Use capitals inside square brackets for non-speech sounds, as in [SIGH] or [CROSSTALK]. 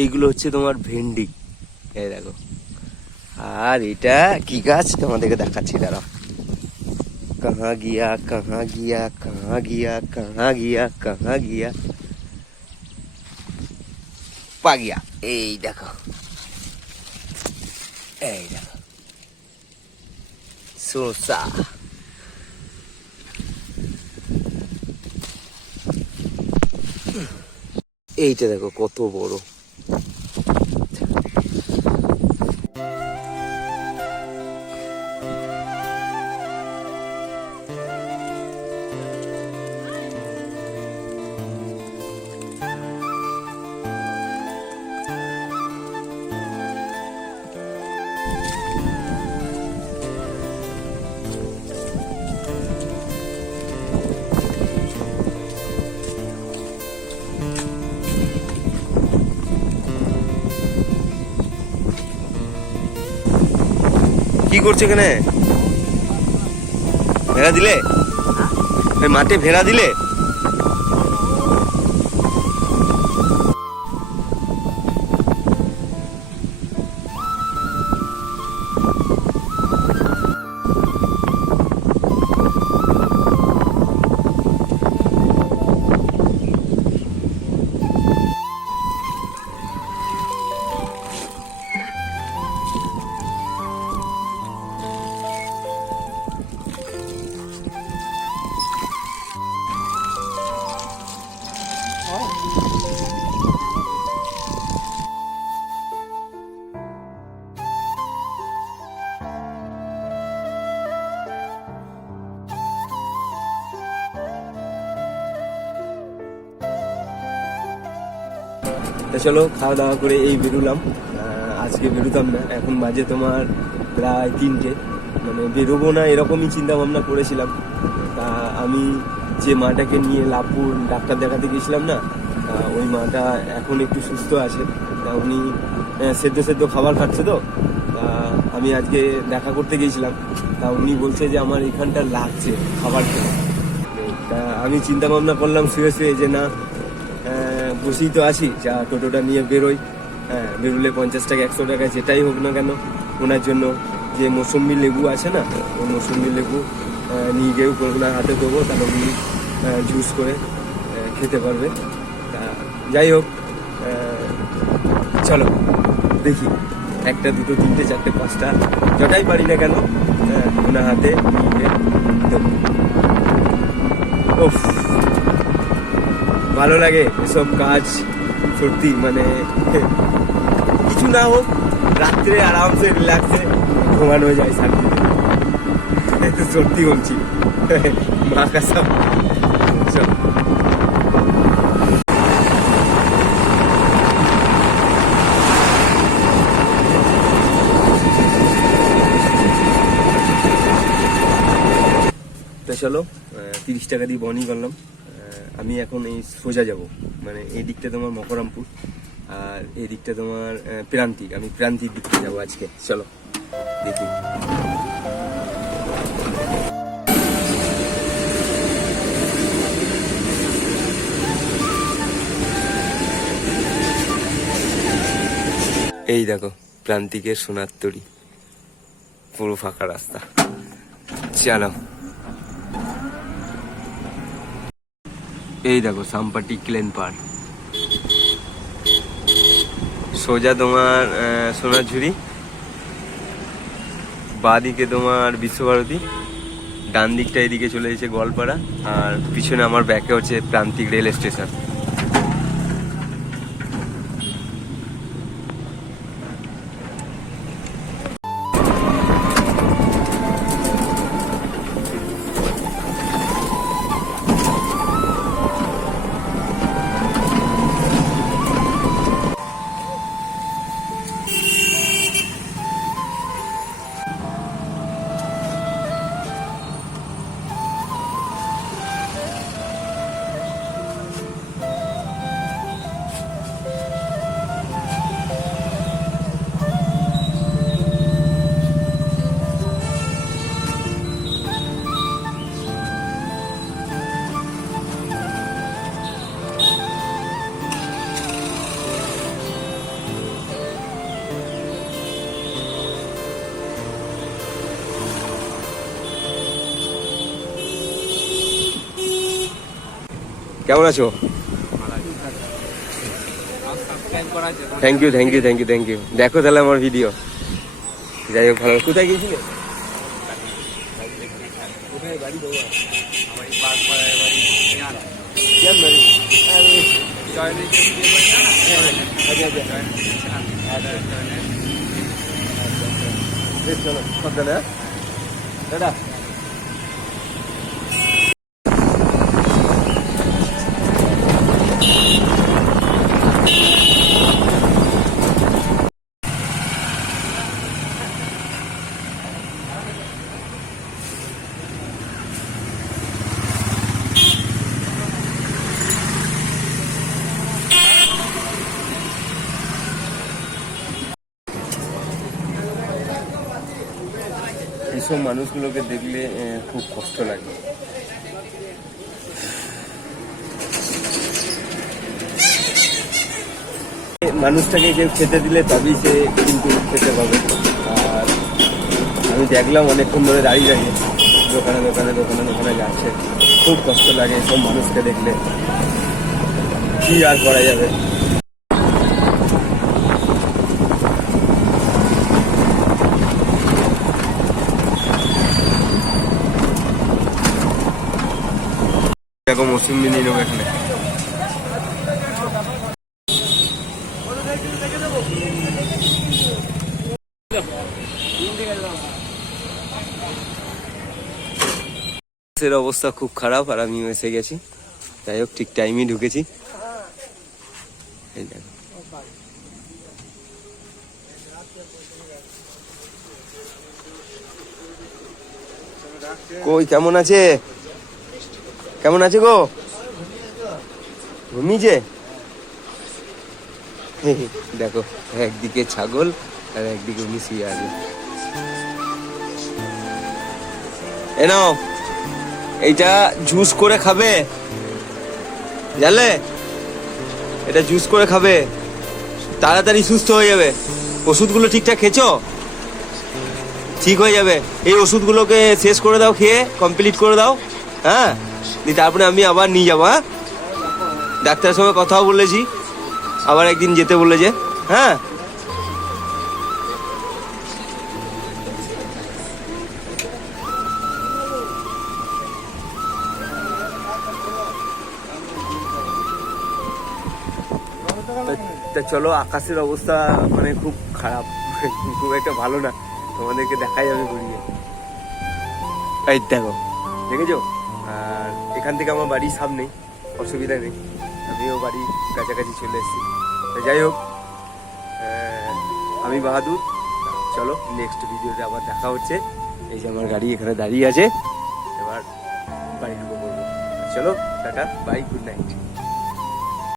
এইগুলো হচ্ছে তোমার ভেন্ডি। এই দেখো। আর এটা কি গাছ? তোমাদেরকে দেখাচ্ছি, দাঁড়াও। কাহা গিয়া কাহা গিয়া কাহা গিয়া কাহা গিয়া কাহা গিয়া। পা গিয়া। এই দেখো। এই দেখো। শসা। এইটা দেখো কত বড়। করছ এখানে? ভেড়া দিলে? মাঠে ভেড়া দিলে? তা চলো খাওয়া দাওয়া করে এই বেরোলাম। আজকে বেরোতাম না, এখন বাজে তোমার প্রায় তিনটে। মানে বেরোবো না এরকমই চিন্তা ভাবনা করেছিলাম। তা আমি যে মাটাকে নিয়ে লাভপুর ডাক্তার দেখাতে গেছিলাম না ওই মাটা এখন একটু সুস্থ আছে। তা উনি সেদ্ধ সেদ্ধ খাবার খাচ্ছে তো আমি আজকে দেখা করতে গিয়েছিলাম তা উনি বলছে যে আমার এখানটা লাগছে খাবার খেয়ে তা আমি চিন্তা ভাবনা করলাম শুয়ে শুয়ে যে না বসেই তো আছি, যা টোটোটা নিয়ে বেরোই। হ্যাঁ বেরোলে পঞ্চাশ টাকা, একশো টাকা, যেটাই হোক না কেন, ওনার জন্য যে মৌসুম্বি লেবু আছে না ওই মৌসুম্বি লেবু নিয়ে গিয়েও ওনার হাতে দেবো তাহলে উনি জুস করে খেতে পারবে। যাই হোক চলো, দেখি, একটা, দুটো, তিনটে, চারটে, পাঁচটা, যটাই পারি না কেন ওনার হাতে নিয়ে গিয়ে দেবো। উফ। ভালো লাগে এসব কাজ, সত্যি মানে [LAUGHS] কিছু না হোক, রাত্রে আরামসে রিল্যাক্সে ঘুমানো যায় শান্তিতে। [LAUGHS] সত্যি বলছি। [LAUGHS] চলো। তিরিশ টাকা দিয়ে বনি করলাম। আমি এখন এই সোজা যাব। মানে এই দিকটা তোমার মকরামপুর আর এই দিকটা তোমার প্রান্তিক। আমি প্রান্তিক দিকটা যাব আজকে। চলো, দেখি। এই দেখো, প্রান্তিকের সোনার তরী। পুরো ফাঁকা রাস্তা। চলো। এই দেখো, সাম্পাটি ক্লেন পার্ক সোজা তোমার সোনাঝুরি বাঁ দিকে তোমার বিশ্বভারতী। ডান দিকটা এদিকে চলে গেছে গোয়ালপাড়া। আর পিছনে আমার ব্যাকে হচ্ছে প্রান্তিক রেল স্টেশন কেমন আছো? Thank you thank you thank you thank you দেখো তাহলে আমার ভিডিও যাই হোক, ভালো কোথায় গিয়েছিলে? কোথায় বাড়ি বাবা কেন বাড়ি আচ্ছা আচ্ছা বেশ চলো সাবধানে হ্যাঁ দাদা এইসব মানুষগুলোকে দেখলে খুব কষ্ট লাগে। মানুষটাকে কেউ খেতে দিলে তবেই সে কিন্তু খেতে পাবে। আর আমি দেখলাম অনেকক্ষণ ধরে দাঁড়িয়ে দাঁড়িয়ে, দোকানে দোকানে দোকানে দোকানে যাচ্ছে। খুব কষ্ট লাগে সব মানুষকে দেখলে। কি আর করা যাবে? দেখো মৌসুমি নিয়ে নেব এখানে অবস্থা খুব খারাপ আর আমিও এসে গেছি। যাই হোক, ঠিক টাইমে ঢুকেছি। কই, কেমন আছে? কেমন আছে গো? ঘুমিয়েছে দেখো, একদিকে ছাগল আর একদিকে উনি শুয়ে আছে এ নাও, এইটা জুস করে খাবে। জানলে? এটা জুস করে খাবে। তাড়াতাড়ি সুস্থ হয়ে যাবে। ওষুধগুলো ঠিকঠাক খেয়েছো? ঠিক হয়ে যাবে। এই ওষুধগুলোকে শেষ করে দাও, খেয়ে কমপ্লিট করে দাও। হ্যাঁ? দিয়ে তারপরে আমি আবার নিয়ে যাব হ্যাঁ? ডাক্তারের সঙ্গে কথাও বলেছি, আবার একদিন যেতে বলেছে হ্যাঁ? তা- চলো, আকাশের অবস্থা মানে খুব খারাপ, খুব একটা ভালো না, তোমাদেরকে দেখাই আমি ঘুরিয়ে। এই দেখো, দেখেছ? এখান থেকে আমার বাড়ির সামনে, অসুবিধা নেই। আমিও বাড়ি কাছাকাছি চলে এসেছি। যাই হোক আমি বাহাদুর, চলো নেক্সট ভিডিওতে আবার দেখা হচ্ছে। এই যে আমার গাড়ি এখানে দাঁড়িয়ে আছে, এবার বাড়ি ঢুকে পড়ব। চলো, টাটা বাই গুড নাইট